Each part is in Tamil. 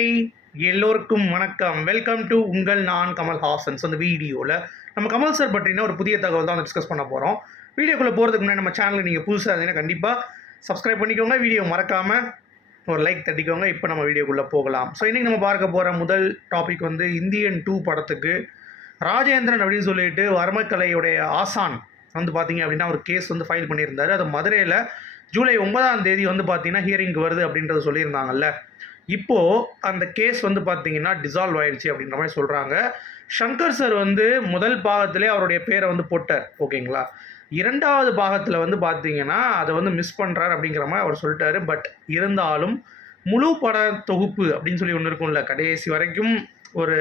ஹாய், எல்லோருக்கும் வணக்கம். வெல்கம் டு உங்கள் நான் கமல் ஹாசன். ஸோ இந்த வீடியோவில் நம்ம கமல் சார் பற்றின ஒரு புதிய தகவல் தான் டிஸ்கஸ் பண்ண போகிறோம். வீடியோக்குள்ளே போகிறதுக்கு முன்னாடி நம்ம சேனலில் நீங்கள் புதுசாக இருந்தீங்கன்னா கண்டிப்பாக சப்ஸ்கிரைப் பண்ணிக்கோங்க. வீடியோ மறக்காமல் ஒரு லைக் தட்டிக்கோங்க. இப்போ நம்ம வீடியோக்குள்ளே போகலாம். ஸோ இன்றைக்கி நம்ம பார்க்க போகிற முதல் டாபிக் வந்து இந்தியன் 2 படத்துக்கு ராஜேந்திரன் அப்படின்னு சொல்லிட்டு வர்மக்கலையுடைய ஆசான் வந்து பார்த்தீங்க அப்படின்னா ஒரு கேஸ் வந்து ஃபைல் பண்ணியிருந்தார். அது மதுரையில் ஜூலை 9ஆம் தேதி வந்து பார்த்தீங்கன்னா ஹியரிங்க்கு வருது அப்படின்றத சொல்லியிருந்தாங்கல்ல. இப்போது அந்த கேஸ் வந்து பார்த்தீங்கன்னா டிசால்வ் ஆயிடுச்சு அப்படின்ற மாதிரி சொல்கிறாங்க. ஷங்கர் சார் வந்து முதல் பாகத்திலே அவருடைய பேரை வந்து போட்டார், ஓகேங்களா. இரண்டாவது பாகத்தில் வந்து பார்த்தீங்கன்னா அதை வந்து மிஸ் பண்ணுறாரு அப்படிங்கிற மாதிரி அவர் சொல்லிட்டாரு. பட் இருந்தாலும் முழு பட தொகுப்பு அப்படின்னு சொல்லி ஒன்று இருக்கும்ல, கடைசி வரைக்கும் ஒரு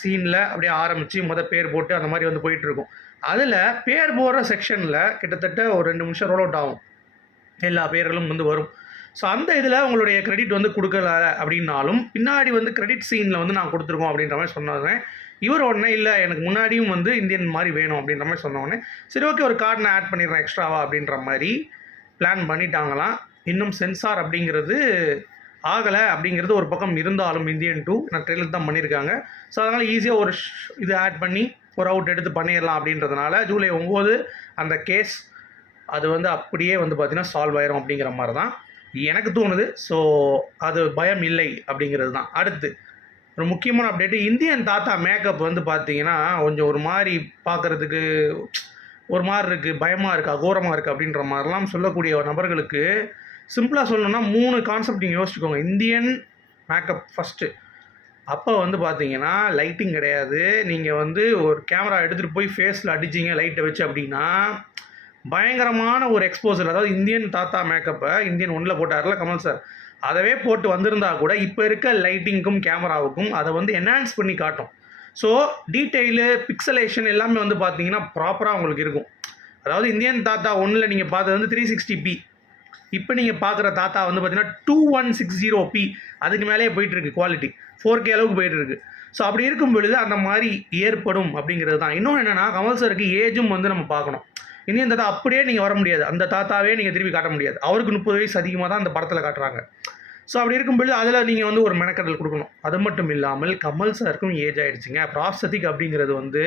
சீனில் அப்படியே ஆரம்பித்து பேர் போட்டு அந்த மாதிரி வந்து போயிட்டுருக்கும். அதில் பேர் போடுற செக்ஷனில் கிட்டத்தட்ட ஒரு 2 நிமிஷம் ரோல் அவுட் ஆகும், எல்லா பேர்களும் வந்து வரும். ஸோ அந்த இதில் உங்களுடைய கிரெடிட் வந்து கொடுக்கல அப்படின்னாலும் பின்னாடி வந்து கிரெடிட் சீனில் வந்து நான் கொடுத்துருக்கோம் அப்படின்ற மாதிரி சொன்னாங்க. இவர் உடனே இல்லை எனக்கு முன்னாடியும் வந்து இந்தியன் மாதிரி வேணும் அப்படின்ற மாதிரி சொன்னோடனே சரி ஓகே ஒரு கார்டு நான் ஆட் பண்ணிடுறேன் எக்ஸ்ட்ராவா அப்படின்ற மாதிரி பிளான் பண்ணிட்டாங்களாம். இன்னும் சென்சார் அப்படிங்கிறது ஆகலை அப்படிங்கிறது ஒரு பக்கம் இருந்தாலும் இந்தியன் 2 நான் ட்ரெயிலர் தான் பண்ணியிருக்காங்க. ஸோ அதனால் ஈஸியாக ஒரு இது ஆட் பண்ணி ஒரு அவுட் எடுத்து பண்ணிடலாம் அப்படின்றதுனால ஜூலை 9 அந்த கேஸ் அது வந்து அப்படியே வந்து பார்த்திங்கன்னா சால்வ் ஆயிரும் அப்படிங்கிற மாதிரி தான் எனக்கு தோணுது. ஸோ அது பயம் இல்லை அப்படிங்கிறது தான். அடுத்து ஒரு முக்கியமான அப்டேட்டு, இந்தியன் தாத்தா மேக்கப் வந்து பார்த்திங்கன்னா கொஞ்சம் ஒரு மாதிரி பார்க்குறதுக்கு ஒரு மாதிரி இருக்குது, பயமாக இருக்குது, அகோரமாக இருக்குது அப்படின்ற மாதிரிலாம் சொல்லக்கூடிய நபர்களுக்கு சிம்பிளாக சொல்லணும்னா 3 கான்செப்ட் நீங்கள் யோசிச்சுக்கோங்க. இந்தியன் மேக்கப் ஃபஸ்ட்டு, அப்போ வந்து பார்த்தீங்கன்னா லைட்டிங் கிடையாது. நீங்கள் வந்து ஒரு கேமரா எடுத்துகிட்டு போய் ஃபேஸில் அடிச்சிங்க லைட்டை வச்சு அப்படின்னா பயங்கரமான ஒரு எக்ஸ்போசர். அதாவது இந்தியன் தாத்தா மேக்கப்பை இந்தியன் 1 போட்டார்ல கமல் சார், அதவே போட்டு வந்திருந்தா கூட இப்போ இருக்க லைட்டிங்க்கும் கேமராவுக்கும் அதை வந்து என்ஹான்ஸ் பண்ணி காட்டும். ஸோ டீட்டெயிலு பிக்சலேஷன் எல்லாமே வந்து பார்த்தீங்கன்னா ப்ராப்பராக உங்களுக்கு இருக்கும். அதாவது இந்தியன் தாத்தா 1 நீங்கள் பார்த்தது வந்து 360p, இப்போ நீங்கள் பார்க்குற தாத்தா வந்து பார்த்தீங்கன்னா 2160p, அதுக்கு மேலேயே போயிட்டுருக்கு, குவாலிட்டி 4K அளவுக்கு போயிட்டுருக்கு. ஸோ அப்படி இருக்கும் பொழுது அந்த மாதிரி ஏற்படும் அப்படிங்கிறது தான். இன்னொன்று என்னென்னா கமல் சாருக்கு ஏஜும் வந்து நம்ம பார்க்கணும். இந்தியன் தாத்தா அப்படியே நீங்கள் வர முடியாது, அந்த தாத்தாவே நீங்கள் திருப்பி காட்ட முடியாது. அவருக்கு 30 வயசு அதிகமாக தான் அந்த படத்தில் காட்டுறாங்க. ஸோ அப்படி இருக்கும்பொழுது அதில் நீங்கள் வந்து ஒரு மெனக்கடல் கொடுக்கணும். அது மட்டும் இல்லாமல் கமல் சாருக்கும் ஏஜ் ஆகிடுச்சிங்க. ப்ராஸ்தட்டிக் அப்படிங்கிறது வந்து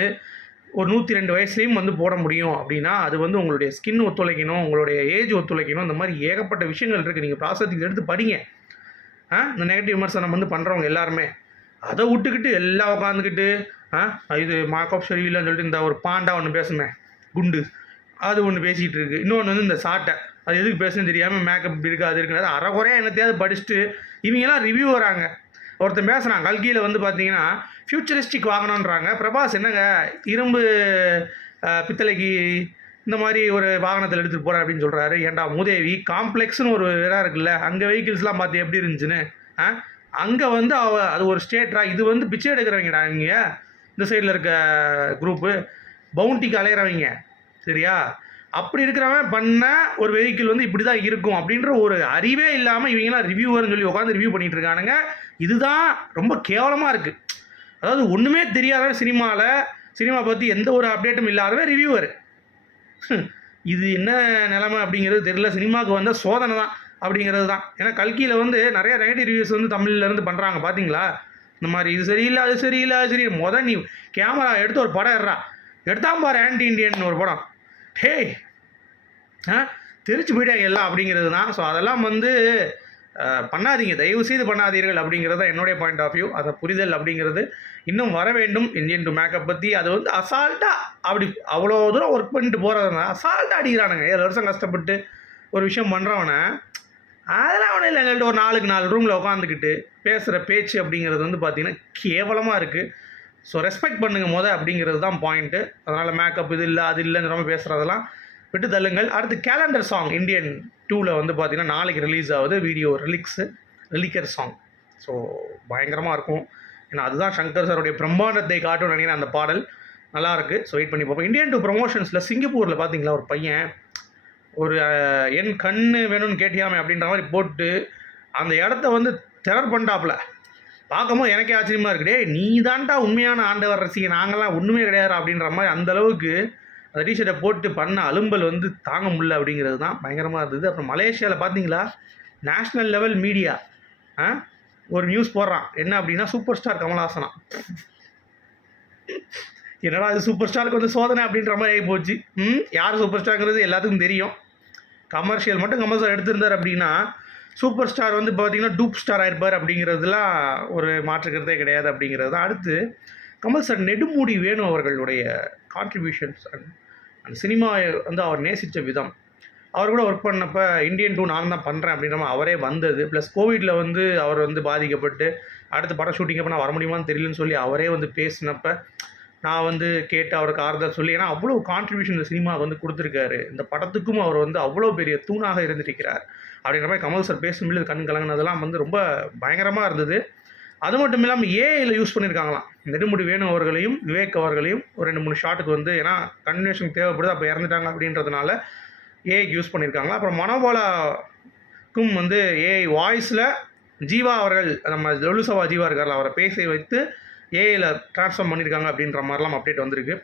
ஒரு 102 வயசுலேயும் வந்து போட முடியும் அப்படின்னா அது வந்து உங்களுடைய ஸ்கின் ஒத்துழைக்கணும், உங்களுடைய ஏஜ் ஒத்துழைக்கணும். இந்த மாதிரி ஏகப்பட்ட விஷயங்கள் இருக்குது. நீங்கள் ப்ராஸ்தட்டிக் எடுத்து படிங்க. இந்த நெகட்டிவ் விமர்சனம் வந்து பண்ணுறவங்க எல்லாருமே அதை விட்டுக்கிட்டு எல்லாம் உட்காந்துக்கிட்டு இது மாக்கப் சரியில்லைன்னு சொல்லிட்டு இந்த ஒரு பாண்டா ஒன்று பேசுமே குண்டு, அது ஒன்று பேசிகிட்டு இருக்குது. இன்னொன்று வந்து இந்த சாட்டை, அது எதுக்கு பேசுன்னு தெரியாமல் மேக்கப் இப்படி இருக்குது அது இருக்குன்னு அறகுறையாக என்னத்தையாவது படிச்சுட்டு இவங்கெல்லாம் ரிவ்யூ வராங்க. ஒருத்தன் பேசுகிறான் கல்கியில் வந்து பார்த்தீங்கன்னா ஃப்யூச்சரிஸ்டிக் வாகனன்றாங்க. பிரபாஸ் என்னங்க இரும்பு பித்தளைக்கு இந்த மாதிரி ஒரு வாகனத்தில் எடுத்துகிட்டு போகிறேன் அப்படின்னு சொல்கிறாரு. ஏன்டா மூதேவி, காம்ப்ளெக்ஸ்னு ஒரு இடம் இருக்குல்ல, அங்கே வெஹிக்கிள்ஸ்லாம் பார்த்து எப்படி இருந்துச்சுன்னு. அங்கே வந்து அது ஒரு ஸ்டேட்ரா, இது வந்து பிச்சை எடுக்கிறவங்கடா இவங்க, இந்த சைடில் இருக்க குரூப்பு பவுண்டிக்கு அலையிறவங்க, சரியா. அப்படி இருக்கிறவன் பண்ண ஒரு வெஹிக்கிள் வந்து இப்படி தான் இருக்கும் அப்படின்ற ஒரு அறிவே இல்லாமல் இவங்கெல்லாம் ரிவ்யூவர்னு சொல்லி உட்காந்து ரிவ்யூ பண்ணிகிட்டு இருக்கானுங்க. இதுதான் ரொம்ப கேவலமாக இருக்குது. அதாவது ஒன்றுமே தெரியாதவன் சினிமா பற்றி எந்த ஒரு அப்டேட்டும் இல்லாதவன் ரிவ்யூவர். இது என்ன நிலைமை அப்படிங்கிறது தெரியல. சினிமாவுக்கு வந்த சோதனை தான் அப்படிங்கிறது தான். ஏன்னா கல்கியில் வந்து நிறைய நெகட்டிவ் ரிவ்யூஸ் வந்து தமிழ்லேருந்து பண்ணுறாங்க பார்த்தீங்களா. இந்த மாதிரி இது சரியில்லை அது சரியில்லை அது சரி. நீ கேமரா எடுத்து ஒரு படம் எடுத்தான் பாரு, ஆன்டி இண்டியன் ஒரு படம், ஹே தெரிச்சு போயிட்டாங்க எல்லாம் அப்படிங்கிறது தான். ஸோ அதெல்லாம் வந்து பண்ணாதீங்க, தயவு செய்து பண்ணாதீர்கள் அப்படிங்கிறது தான் என்னுடைய பாயிண்ட் ஆஃப் வியூ. அந்த புரிதல் அப்படிங்கிறது இன்னும் வர வேண்டும் இந்தியன் 2 மேக்கப் பற்றி. அது வந்து அசால்ட்டாக அப்படி அவ்வளோ தூரம் ஒர்க் பண்ணிட்டு போகிறதுனா அசால்ட்டாக அடிக்கிறானுங்க. 7 வருஷம் கஷ்டப்பட்டு ஒரு விஷயம் பண்ணுறவனை அதெல்லாம் ஒன்றும் இல்லை, எங்கள்கிட்ட ஒரு 4க்கு 4 ரூமில் உட்காந்துக்கிட்டு பேசுகிற பேச்சு அப்படிங்கிறது வந்து பார்த்திங்கன்னா கேவலமாக இருக்குது. ஸோ ரெஸ்பெக்ட் பண்ணுங்கள் அப்படிங்கிறது தான் பாயிண்ட்டு. அதனால் மேக்கப் இது இல்லை அது இல்லைன்னு ரொம்ப பேசுகிறதெல்லாம் விட்டு தள்ளுங்கள். அடுத்து கேலண்டர் சாங் இந்தியன் 2ல் வந்து பார்த்திங்கன்னா நாளைக்கு ரிலீஸ் ஆகுது வீடியோ ரிலீக்கர் சாங். ஸோ பயங்கரமாக இருக்கும். ஏன்னா அதுதான் சங்கர் சாருடைய பிரம்மாண்டத்தை காட்டும்னு நினைக்கிறேன். அந்த பாடல் நல்லாயிருக்கு. ஸோ வெயிட் பண்ணி பார்ப்போம். இந்தியன் 2 ப்ரமோஷன்ஸில் சிங்கப்பூரில் பார்த்தீங்களா ஒரு பையன் ஒரு என் கண்ணு வேணும்னு கேட்டியாமே அப்படின்ற மாதிரி போட்டு அந்த இடத்த வந்து டெரர் பண்ணிட்டாப்புல. பார்க்கும்போது எனக்கே ஆச்சரியமாக இருக்குடே, நீ தான்டா உண்மையான ஆண்டவர் ரசிகன், நாங்கள்லாம் ஒன்றுமே கிடையாது அப்படின்ற மாதிரி அந்தளவுக்கு அந்த டிஷர்ட்டை போட்டு பண்ண அலும்பல் வந்து தாங்க முடியல அப்படிங்கிறது தான் பயங்கரமாக இருந்தது. அப்புறம் மலேசியாவில் பார்த்தீங்களா நேஷ்னல் லெவல் மீடியா ஒரு நியூஸ் போடுறான். என்ன அப்படின்னா, சூப்பர் ஸ்டார் கமல்ஹாசனா. என்னடா இது சூப்பர் ஸ்டாருக்கு வந்து சோதனை அப்படின்ற மாதிரி ஆகி போச்சு. யார் சூப்பர் ஸ்டாருங்கிறது எல்லாத்துக்கும் தெரியும். கமர்ஷியல் மட்டும் கமல் சார் எடுத்திருந்தார் அப்படின்னா, சூப்பர் ஸ்டார் வந்து பார்த்தீங்கன்னா டூப் ஸ்டார் ஆயிருப்பார் அப்படிங்கிறதுலாம் ஒரு மாற்றுக்கிறதே கிடையாது அப்படிங்கிறது தான். அடுத்து கமல் சார் நெடுமுடி வேணு அவர்களுடைய கான்ட்ரிபியூஷன்ஸ் அந்த சினிமா வந்து அவர் நேசித்த விதம், அவர் கூட ஒர்க் பண்ணப்ப இந்தியன் 2 நான் தான் பண்ணுறேன் அப்படின்ற மாதிரி அவரே வந்தது. ப்ளஸ் கோவிடில் வந்து அவர் வந்து பாதிக்கப்பட்டு அடுத்த படம் ஷூட்டிங் அப்போ நான் வர முடியுமான்னு தெரியலன்னு சொல்லி அவரே வந்து பேசினப்ப நான் வந்து கேட்டு அவருக்கு ஆறுதல் சொல்லி, ஏன்னா அவ்வளோ கான்ட்ரிபியூஷன் இந்த சினிமாவுக்கு வந்து கொடுத்துருக்காரு. இந்த படத்துக்கும் அவர் வந்து அவ்வளோ பெரிய தூணாக இருந்திருக்கிறார் அப்படின்ற மாதிரி கமல் சார் பேசும்போது கண் கலங்கினதெல்லாம் வந்து ரொம்ப பயங்கரமாக இருந்தது. அது மட்டும் இல்லாமல் ஏஐயில் யூஸ் பண்ணியிருக்காங்களாம். நெடுமுடி வேணு அவர்களையும் விவேக் அவர்களையும் ஒரு 2-3 ஷாட்டுக்கு வந்து, ஏன்னா கன்டினியூஷன் தேவைப்படுது, அப்போ இறந்துட்டாங்க அப்படின்றதுனால ஏஐக்கு யூஸ் பண்ணியிருக்காங்களா. அப்புறம் மனோபாலாக்கும் வந்து ஏஐ வாய்ஸில் ஜீவா அவர்கள், நம்ம லொலுசவா ஜீவா இருக்கார்ல, அவரை பேச வைத்து ஏஐயில் ட்ரான்ஸ்ஃபார்ம் பண்ணியிருக்காங்க அப்படின்ற மாதிரிலாம் அப்டேட் வந்திருக்கு.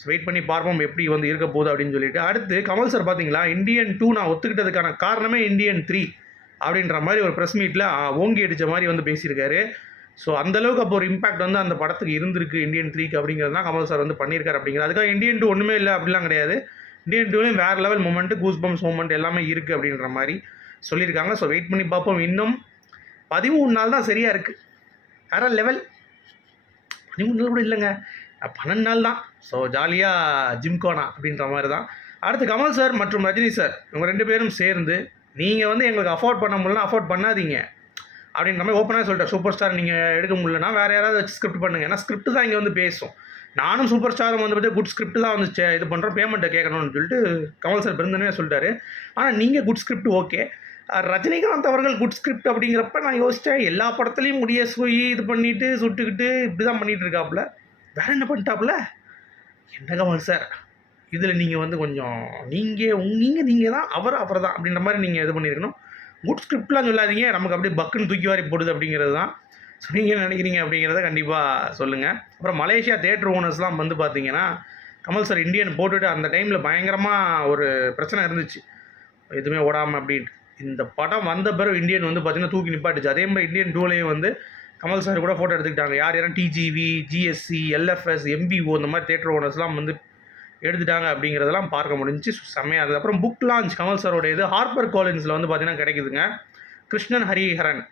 ஸோ வெயிட் பண்ணி பார்ப்போம் எப்படி வந்து இருக்க போகுது அப்படின்னு சொல்லிட்டு. அடுத்து கமல் சார் பார்த்தீங்களா, இந்தியன் 2 நான் ஒத்துக்கிட்டதுக்கான காரணமே இந்தியன் 3 அப்படின்ற மாதிரி ஒரு ப்ரெஸ் மீட்டில் ஓங்கி அடித்த மாதிரி வந்து பேசியிருக்காரு. ஸோ அந்தளவுக்கு அப்போ ஒரு இம்பாக்ட் வந்து அந்த படத்துக்கு இருந்திருக்கு இந்தியன் 3க்கு அப்படிங்கிறது தான் கமல் சார் வந்து பண்ணியிருக்காரு அப்படிங்கிறது. அதுக்காக இந்தியன் 2 ஒன்றுமே இல்லை அப்படிலாம் கிடையாது. இந்தியன் 2லையும் வேறு level moment, goose bumps moment எல்லாமே இருக்குது அப்படின்ற மாதிரி சொல்லியிருக்காங்க. ஸோ வெயிட் பண்ணி பார்ப்போம். இன்னும் 13 நாள் தான் சரியாக இருக்குது. வேறு லெவல். 13 நாள் கூட இல்லைங்க, 12 நாள் தான். ஸோ ஜாலியாக ஜிம்கோனா அப்படின்ற மாதிரி தான். அடுத்து கமல் சார் மற்றும் ரஜினி சார் இவங்க 2 பேரும் சேர்ந்து, நீங்கள் வந்து எங்களுக்கு அஃபோர்ட் பண்ண முடியலன்னா அஃபோர்ட் பண்ணாதீங்க அப்படின்ற மாதிரி ஓப்பனாக சொல்லிட்டார். சூப்பர் ஸ்டார் நீங்கள் எடுக்க முடியலன்னா வேறு யாராவது வச்சு ஸ்கிரிப்ட் பண்ணுங்கள். ஏன்னா ஸ்கிரிப்ட் தான் இங்கே வந்து பேசும். நானும் சூப்பர் ஸ்டாரும் வந்து குட் ஸ்கிரிப்ட் தான் வந்து இது பண்ணுறோம், பேமெண்ட்டை கேட்கணும்னு சொல்லிட்டு கமல் சார் பெருந்தனே சொல்லிட்டாரு. ஆனால் நீங்கள் குட் ஸ்கிரிப்ட் ஓகே. ரஜினிகாந்த் அவர்கள் குட் ஸ்கிரிப்ட் அப்படிங்கிறப்ப நான் யோசித்தேன், எல்லா படத்துலையும் முடிய இது பண்ணிவிட்டு சுட்டுக்கிட்டு இப்படி தான் பண்ணிகிட்டு இருக்காப்புல, வேறு என்ன பண்ணிட்டாப்புல என்ன கமல் சார். இதில் நீங்கள் வந்து கொஞ்சம் நீங்கள் தான் அவர் தான் அப்படின்ற மாதிரி நீங்கள் இது பண்ணியிருக்கணும். குட் ஸ்கிரிப்ட்லாம் சொல்லாதீங்க, நமக்கு அப்படியே பக்குன்னு தூக்கி வாரி போடுது அப்படிங்கிறது தான். ஸோ நீங்கள் என்ன நினைக்கிறீங்க அப்படிங்கிறத கண்டிப்பாக சொல்லுங்கள். அப்புறம் மலேசியா தேட்டர் ஓனர்ஸ்லாம் வந்து பார்த்தீங்கன்னா, கமல் சார் இந்தியன் போட்டுட்டு அந்த டைமில் பயங்கரமாக ஒரு பிரச்சனை இருந்துச்சு, எதுவுமே ஓடாமல் அப்படின்ட்டு. இந்த படம் வந்த பிறகு இந்தியன் வந்து பார்த்திங்கன்னா தூக்கி நிப்பாட்டுச்சு. அதே மாதிரி இந்தியன் 2லையும் வந்து கமல் சார் கூட ஃபோட்டோ எடுத்துக்கிட்டாங்க. யாரும் டிஜிவி, ஜிஎஸ்சி, எல்எஃப்எஸ், எம்பிஓ இந்த மாதிரி தேட்டர் ஓனர்ஸ்லாம் வந்து எடுத்துட்டாங்க அப்படிங்கிறதெல்லாம் பார்க்க முடிஞ்சிச்சு. செம்மையாக இருந்தது. அப்புறம் புக் லான்ச் கமல் சாரோடைய இது ஹார்பர் காலின்ஸில் வந்து பார்த்திங்கன்னா கிடைக்குதுங்க. கிருஷ்ணன் ஹரிஹரன்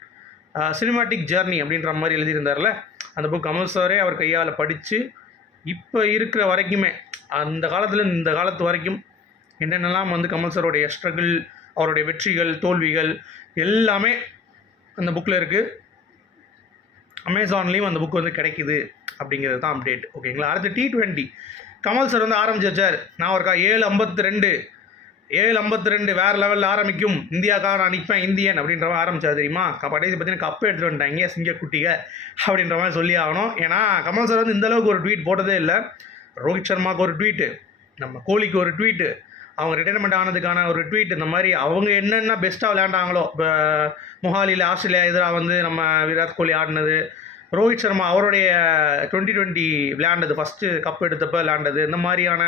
சினிமாட்டிக் ஜேர்னி அப்படின்ற மாதிரி எழுதியிருந்தார்ல, அந்த புக் கமல் சாரே அவர் கையால் படித்து இப்போ இருக்கிற வரைக்குமே, அந்த காலத்தில் இந்த காலத்து வரைக்கும் என்னென்னலாம் வந்து கமல் சாரோடைய ஸ்ட்ரகிள், அவருடைய வெற்றிகள், தோல்விகள் எல்லாமே அந்த புக்கில் இருக்குது. அமேசான்லேயும் அந்த புக் வந்து கிடைக்குது அப்படிங்கிறது தான் அப்டேட். ஓகேங்களா. அடுத்து T20 கமல் சார் வந்து ஆரம்பிச்சார். நான் ஒருக்கா 7:52 வேறு லெவலில் ஆரம்பிக்கும், இந்தியாக்காக நான் நிற்பேன் இந்தியன் அப்படின்ற மாதிரி ஆரம்பிச்சார் தெரியுமா. கடைசி பார்த்தீங்கன்னா கப்பை எடுத்துகிட்டு வந்துட்டாங்க சிங்கக்குட்டிக அப்படின்ற மாதிரி சொல்லி ஆகணும். ஏன்னா கமல் சார் வந்து இந்தளவுக்கு ஒரு ட்வீட் போட்டதே இல்லை. ரோஹித் சர்மாவுக்கு ஒரு ட்வீட்டு, நம்ம கோலிக்கு ஒரு ட்வீட்டு, அவங்க ரிட்டைர்மெண்ட் ஆனதுக்கான ஒரு ட்வீட், இந்த மாதிரி அவங்க என்னென்ன பெஸ்ட்டாக விளையாண்டாங்களோ, இப்போ மொஹாலியில் ஆஸ்திரேலியா எதிராக வந்து நம்ம விராட் கோலி ஆடினது, ரோஹித் சர்மா அவருடைய 2020 விளையாண்டது, ஃபஸ்ட்டு கப் எடுத்தப்போ விளையாண்டது, இந்த மாதிரியான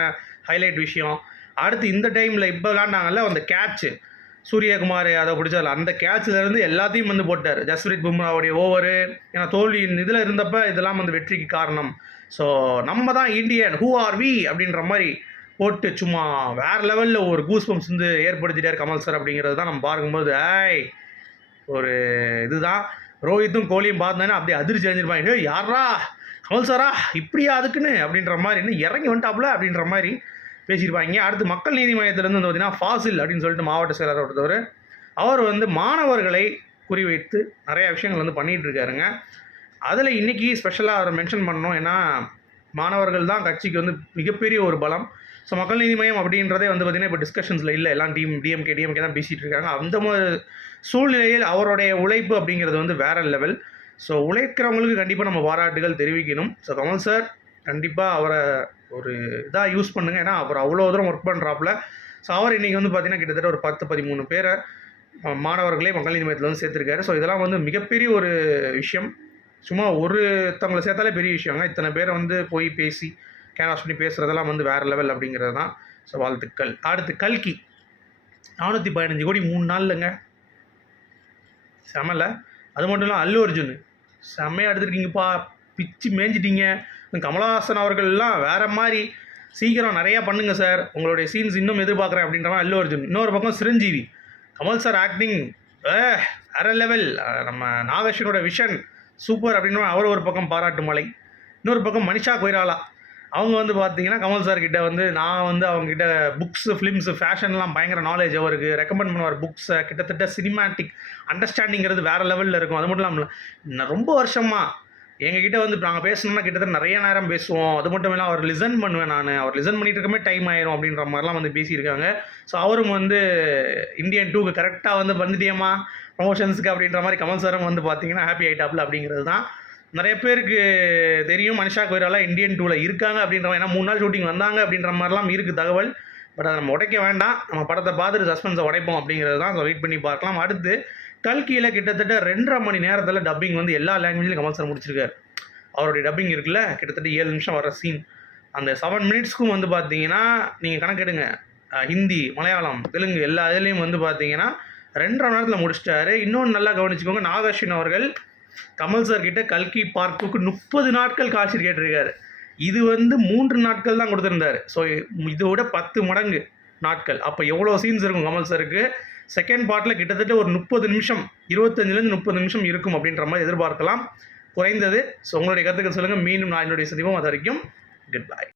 ஹைலைட் விஷயம். அடுத்து இந்த டைமில் இப்போ விளையாண்டாங்கல்ல அந்த கேட்ச்சு, சூரியகுமார் யாதவ் பிடிச்சார், அந்த கேட்ச்லேருந்து எல்லாத்தையும் வந்து போட்டார். ஜஸ்பிரீத் பும்ராவுடைய ஓவரு, ஏன்னா தோல்வி இதில் இருந்தப்போ இதெல்லாம் வந்து வெற்றிக்கு காரணம். ஸோ நம்ம தான் இந்தியன், ஹூ ஆர் வி அப்படின்ற மாதிரி போட்டு சும்மா வேறு லெவலில் ஒரு கூஸ் பம்ப்ஸ் வந்து ஏற்படுத்திட்டார் கமல் சார் அப்படிங்கிறது தான் நம்ம பார்க்கும்போது ஒரு இதுதான். ரோஹித்தும் கோலியும் பார்த்தோன்னா அப்படியே அதிர்ச்சி அடைஞ்சிருப்பாங்க, யாரா கமல் சாரா இப்படியா அதுக்குன்னு அப்படின்ற மாதிரி, இன்னும் இறங்கி வந்துட்டாப்புல அப்படின்ற மாதிரி பேசியிருப்பாங்க. அடுத்து மக்கள் நீதி மையத்திலேருந்து வந்து பார்த்திங்கன்னா ஃபாசில் அப்படின்னு சொல்லிட்டு மாவட்ட செயலர் ஒருத்தவர், அவர் வந்து மாணவர்களை குறிவைத்து நிறையா விஷயங்கள் வந்து பண்ணிகிட்டு இருக்காருங்க. அதில் இன்றைக்கி ஸ்பெஷலாக அவரை மென்ஷன் பண்ணணும். ஏன்னா மாணவர்கள் தான் கட்சிக்கு வந்து மிகப்பெரிய ஒரு பலம். ஸோ மக்கள் நீதி மையம் அப்படின்றதே வந்து பார்த்திங்கன்னா இப்போ டிஸ்கஷன்ஸில் இல்லை, எல்லாம் டிஎம்கே தான் பேசிகிட்டு இருக்காங்க. அந்த மாதிரி சூழ்நிலையில் அவருடைய உழைப்பு அப்படிங்கிறது வந்து வேறு லெவல். ஸோ உழைக்கிறவங்களுக்கு கண்டிப்பாக நம்ம பாராட்டுகள் தெரிவிக்கணும். ஸோ கமல் சார் கண்டிப்பாக அவரை ஒரு இதாக யூஸ் பண்ணுங்கள். ஏன்னா அவர் அவ்வளோ தூரம் ஒர்க் பண்ணுறாப்புல. ஸோ அவர் இன்றைக்கி வந்து பார்த்திங்கன்னா கிட்டத்தட்ட ஒரு 10-13 பேரை மாணவர்களே மக்கள் நீதி மையத்தில் வந்து சேர்த்துருக்காரு. ஸோ இதெல்லாம் வந்து மிகப்பெரிய ஒரு விஷயம். சும்மா ஒருத்தவங்களை சேர்த்தாலே பெரிய விஷயங்க. இத்தனை பேரை வந்து போய் பேசி கேன்வாஸ் பண்ணி பேசுகிறதெல்லாம் வந்து வேறு லெவல் அப்படிங்கிறது தான். ஸோ வாழ்த்துக்கள். அடுத்து கல்கி 415 கோடி 3 நாள்லங்க, செமல. அது மட்டும் இல்லாமல் அல்லு அர்ஜுன் செம்மையாக எடுத்துருக்கீங்கப்பா, பிச்சு மேய்ஞ்சிட்டீங்க. கமலஹாசன் அவர்கள்லாம் வேறு மாதிரி சீக்கிரம் நிறையா பண்ணுங்கள் சார், உங்களுடைய சீன்ஸ் இன்னும் எதிர்பார்க்குறேன் அப்படின்ற மாதிரி அல்லு அர்ஜுன். இன்னொரு பக்கம் சிரஞ்சீவி, கமல் சார் ஆக்டிங் வேறு லெவல், நம்ம நாகேஷனோட விஷன் சூப்பர் அப்படின்னு அவர் ஒரு பக்கம் பாராட்டு மலை. இன்னொரு பக்கம் மனிஷா கொய்ராலா, அவங்க வந்து பார்த்தீங்கன்னா கமல் சார் கிட்ட வந்து நான் வந்து அவங்ககிட்ட புக்ஸு ஃபிலிம்ஸு ஃபேஷன்லாம் பயங்கர நாலேஜ் அவருக்கு ரெக்கமெண்ட் பண்ணுவார். புக்ஸை கிட்டத்தட்ட சினிமேட்டிக் அண்டர்ஸ்டாண்டிங்கிறது வேறு லெவலில் இருக்கும். அது மட்டும் இல்லாமல் நான் ரொம்ப வருஷமாக எங்ககிட்ட வந்து நாங்கள் பேசணும்னா கிட்டத்தட்ட நிறைய நேரம் பேசுவோம். அது மட்டும் இல்லாமல் அவர் லிசன் பண்ணுவேன் நான், அவர் லிசன் பண்ணிட்டு இருக்கமே டைம் ஆயிரும் அப்படின்ற மாதிரிலாம் வந்து பேசியிருக்காங்க. ஸோ அவரும் வந்து இந்தியன் 2க்கு கரெக்டாக வந்து வந்துட்டியம்மா ப்ரொமோஷன்ஸுக்கு அப்படின்ற மாதிரி கமல் சாரும் வந்து பார்த்தீங்கன்னா ஹாப்பி ஆகிட்டாப்ல அப்படிங்கிறது தான் நிறைய பேருக்கு தெரியும். மனிஷா கொய்ராலா இந்தியன் 2ல் இருக்காங்க அப்படின்ற, ஏன்னா 3 நாள் ஷூட்டிங் வந்தாங்க அப்படின்ற மாதிரிலாம் இருக்குது தகவல். பட் அதை நம்ம உடைக்க வேண்டாம், நம்ம படத்தை பார்த்துட்டு சஸ்பென்ஸை உடைப்போம் அப்படிங்கிறது தான். ஸோ வெயிட் பண்ணி பார்க்கலாம். அடுத்து கல்கியில் கிட்டத்தட்ட 2.5 மணி நேரத்தில் டப்பிங் வந்து எல்லா லாங்குவேஜ்லையும் கமல் சார் முடிச்சிருக்காரு. அவருடைய டப்பிங் இருக்குல்ல, கிட்டத்தட்ட 7 நிமிஷம் வர சீன், அந்த 7 மினிட்ஸ்க்கும் வந்து பார்த்தீங்கன்னா நீங்கள் கணக்கெடுங்க, ஹிந்தி, மலையாளம், தெலுங்கு எல்லா இதுலேயும் வந்து பார்த்தீங்கன்னா 2.5 மணி நேரத்தில் முடிச்சிட்டாரு. இன்னொன்று நல்லா கவனிச்சுக்கோங்க, நாகார்ஜுன் அவர்கள் கமல் சார் கிட்ட கல்கி பார்க்குக்கு 30 நாட்கள் காட்சி கேட்டிருக்காரு. இது வந்து 3 நாட்கள் தான் கொடுத்துருந்தாரு. ஸோ இதோட 10 மடங்கு நாட்கள். அப்போ எவ்வளோ சீன்ஸ் இருக்கும் கமல் சாருக்கு. செகண்ட் பார்ட்டில் கிட்டத்தட்ட ஒரு 30 நிமிஷம், 25லேருந்து 30 நிமிஷம் இருக்கும் அப்படின்ற மாதிரி எதிர்பார்க்கலாம் குறைந்தது. ஸோ உங்களுடைய கருத்துக்கள் சொல்லுங்கள். மீண்டும் நான் என்னுடைய சந்திப்போம். அது வரைக்கும் குட் பை.